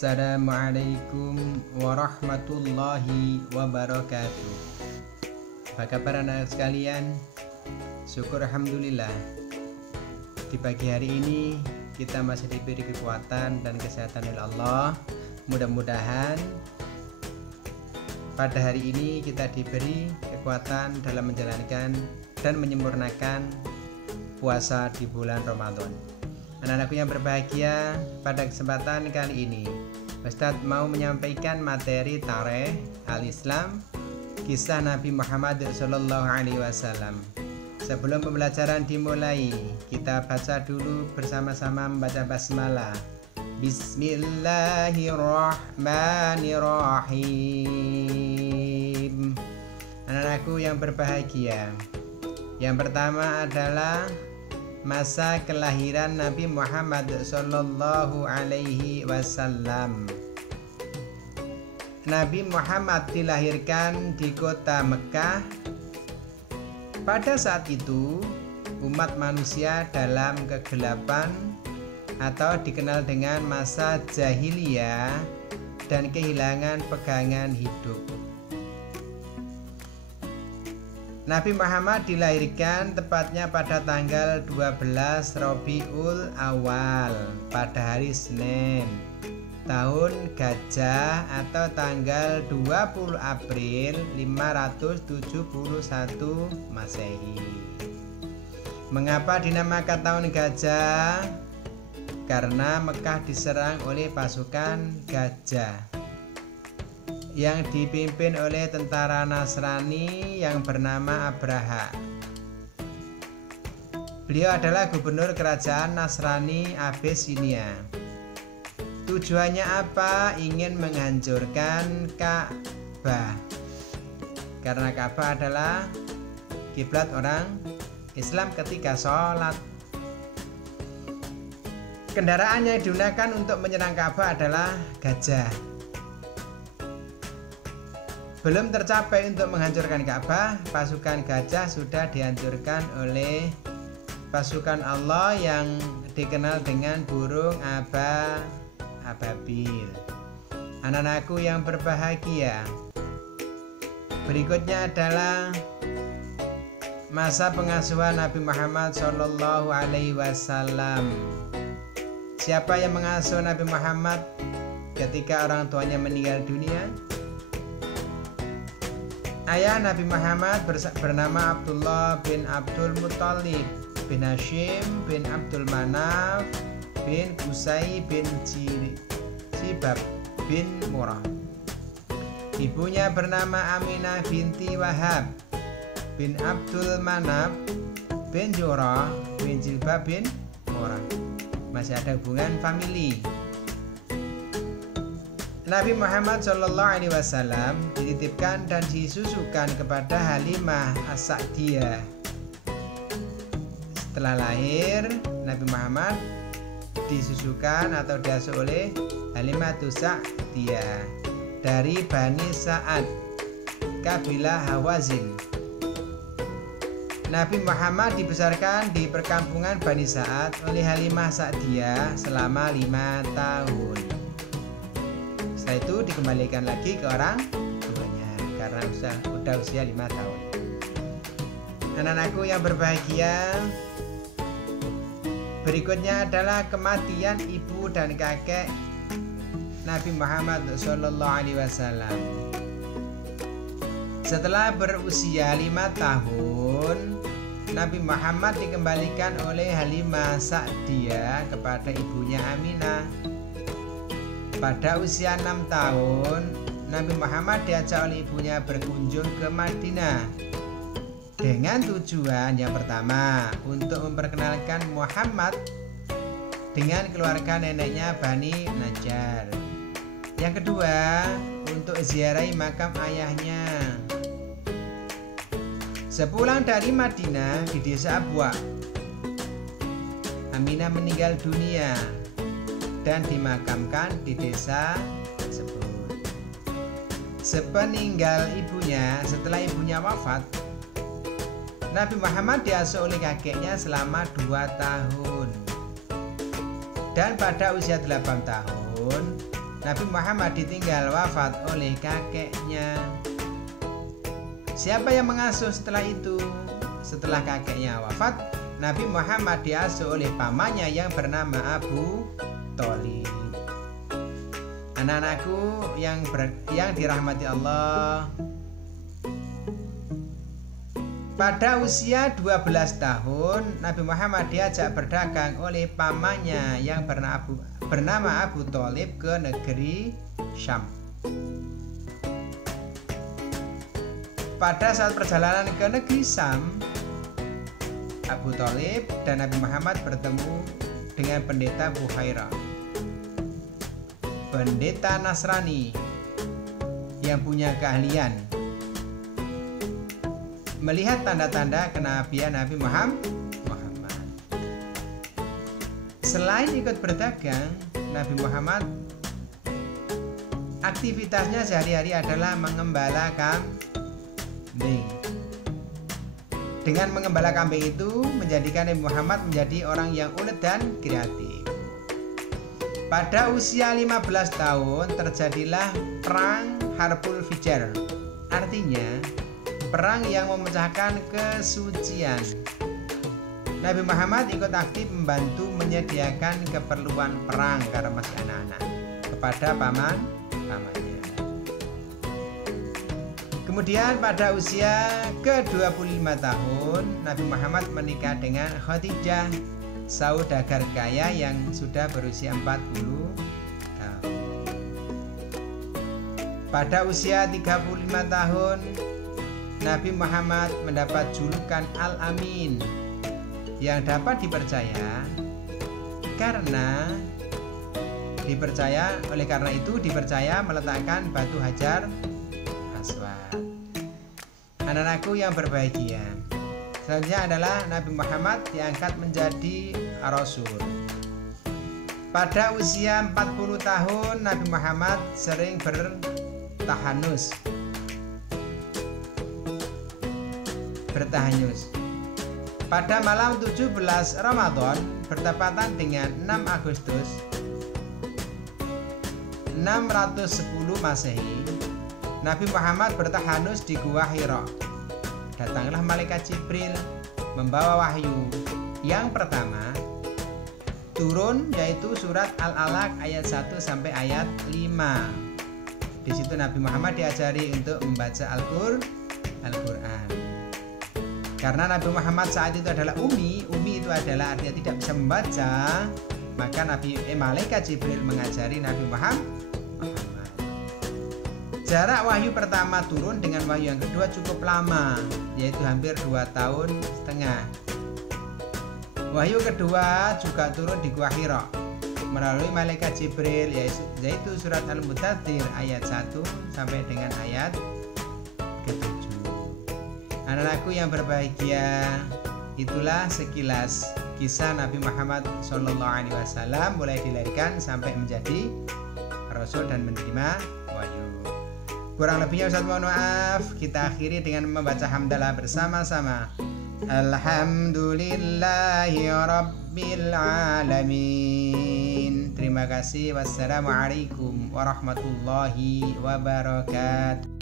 Assalamualaikum warahmatullahi wabarakatuh. Apa kabar anak sekalian? Syukur alhamdulillah. Di pagi hari ini kita masih diberi kekuatan dan kesehatan oleh Allah. Mudah-mudahan pada hari ini kita diberi kekuatan dalam menjalankan dan menyempurnakan puasa di bulan Ramadan. Anak-anakku yang berbahagia, pada kesempatan kali ini Ustadz mau menyampaikan materi tarikh al-Islam, kisah Nabi Muhammad SAW. Sebelum pembelajaran dimulai, kita baca dulu bersama-sama membaca basmalah. Bismillahirrahmanirrahim. Anak-anakku yang berbahagia, yang pertama adalah masa kelahiran Nabi Muhammad Sallallahu Alaihi Wasallam. Nabi Muhammad dilahirkan di kota Mekah. Pada saat itu umat manusia dalam kegelapan atau dikenal dengan masa jahiliyah dan kehilangan pegangan hidup. Nabi Muhammad dilahirkan tepatnya pada tanggal 12 Rabiul Awal pada hari Senin tahun Gajah atau tanggal 20 April 571 Masehi. Mengapa dinamakan tahun Gajah? Karena Mekah diserang oleh pasukan gajah yang dipimpin oleh tentara Nasrani yang bernama Abraha. Beliau adalah gubernur kerajaan Nasrani Abyssinia. Tujuannya apa? Ingin menghancurkan Ka'bah, karena Ka'bah adalah kiblat orang Islam ketika sholat. Kendaraan yang digunakan untuk menyerang Ka'bah adalah gajah. Belum tercapai untuk menghancurkan Ka'bah, pasukan gajah sudah dihancurkan oleh pasukan Allah yang dikenal dengan burung ababil. Anak-anakku yang berbahagia, berikutnya adalah masa pengasuhan Nabi Muhammad Sallallahu Alaihi Wasallam. Siapa yang mengasuh Nabi Muhammad ketika orang tuanya meninggal dunia? Ayah Nabi Muhammad bernama Abdullah bin Abdul Muttalib bin Hashim bin Abdul Manaf bin Qusay bin Sibab bin Murrah. Ibunya bernama Aminah binti Wahab bin Abdul Manaf bin Zurrah bin Jilbab bin Murrah. Masih ada hubungan famili. Nabi Muhammad Shallallahu Alaihi Wasallam dititipkan dan disusukan kepada Halimah As-Sa'diyah. Setelah lahir, Nabi Muhammad disusukan atau diasuh oleh Halimah As-Sa'diyah dari Bani Sa'ad, kabilah Hawazin. Nabi Muhammad dibesarkan di perkampungan Bani Sa'ad oleh Halimah As-Sa'diyah selama 5 tahun. Setelah itu dikembalikan lagi ke orang tuanya karena sudah usia 5 tahun. Anak-anakku yang berbahagia, berikutnya adalah kematian ibu dan kakek Nabi Muhammad Sallallahu Alaihi Wasallam. Setelah berusia 5 tahun, Nabi Muhammad dikembalikan oleh Halimah Sa'diyah kepada ibunya Aminah. Pada usia 6 tahun, Nabi Muhammad diajak oleh ibunya berkunjung ke Madinah dengan tujuan yang pertama untuk memperkenalkan Muhammad dengan keluarga neneknya Bani Najjar. Yang kedua, untuk ziarahi makam ayahnya. Sepulang dari Madinah di desa Abwa, Aminah meninggal dunia dan dimakamkan di desa tersebut. Sepeninggal ibunya, setelah ibunya wafat, Nabi Muhammad diasuh oleh kakeknya selama 2 tahun. Dan pada usia 8 tahun, Nabi Muhammad ditinggal wafat oleh kakeknya. Siapa yang mengasuh setelah itu? Setelah kakeknya wafat, Nabi Muhammad diasuh oleh pamannya yang bernama Abu Thalib. Anak-anakku yang dirahmati Allah, pada usia 12 tahun Nabi Muhammad diajak berdagang oleh pamannya yang bernama Abu Thalib ke negeri Syam. Pada saat perjalanan ke negeri Syam, Abu Thalib dan Nabi Muhammad bertemu dengan pendeta Buhairah, pendeta Nasrani yang punya keahlian melihat tanda-tanda kenabian Nabi Muhammad. Selain ikut berdagang, Nabi Muhammad aktivitasnya sehari-hari adalah mengembala kambing. Dengan mengembala kambing itu menjadikan Nabi Muhammad menjadi orang yang ulet dan kreatif. Pada usia 15 tahun terjadilah perang Harbul Fijar. Artinya perang yang memecahkan kesucian. Nabi Muhammad ikut aktif membantu menyediakan keperluan perang karena masih anak-anak kepada pamannya. Kemudian pada usia ke-25 tahun Nabi Muhammad menikah dengan Khadijah, saudagar kaya yang sudah berusia 40 tahun. Pada usia 35 tahun Nabi Muhammad mendapat julukan Al-Amin yang dapat dipercaya karena itu dipercaya meletakkan batu Hajar Aswad. Anak-anakku yang berbahagia, selanjutnya adalah Nabi Muhammad diangkat menjadi Rasul. Pada usia 40 tahun Nabi Muhammad sering bertahannus. Pada malam 17 Ramadan bertepatan dengan 6 Agustus 610 Masehi, Nabi Muhammad bertahanus di Gua Hira. Datanglah malaikat Jibril membawa wahyu. Yang pertama turun yaitu surat Al-Alaq ayat 1 sampai ayat 5. Di situ Nabi Muhammad diajari untuk membaca Al-Qur'an. Karena Nabi Muhammad saat itu adalah ummi itu adalah artinya tidak bisa membaca, maka malaikat Jibril mengajari Nabi Muhammad. Jarak wahyu pertama turun dengan wahyu yang kedua cukup lama, yaitu hampir 2,5 tahun. Wahyu kedua juga turun di Gua Hira melalui malaikat Jibril, yaitu surat Al-Muddathir ayat 1 sampai dengan ayat ke-7. Anak-anakku yang berbahagia, itulah sekilas kisah Nabi Muhammad SAW mulai dilahirkan sampai menjadi Rasul dan menerima wahyu. Kurang lebihnya Ustaz mohon maaf. Kita akhiri dengan membaca hamdalah bersama-sama. Alhamdulillahi Rabbil Alamin. Terima kasih. Wassalamualaikum warahmatullahi wabarakatuh.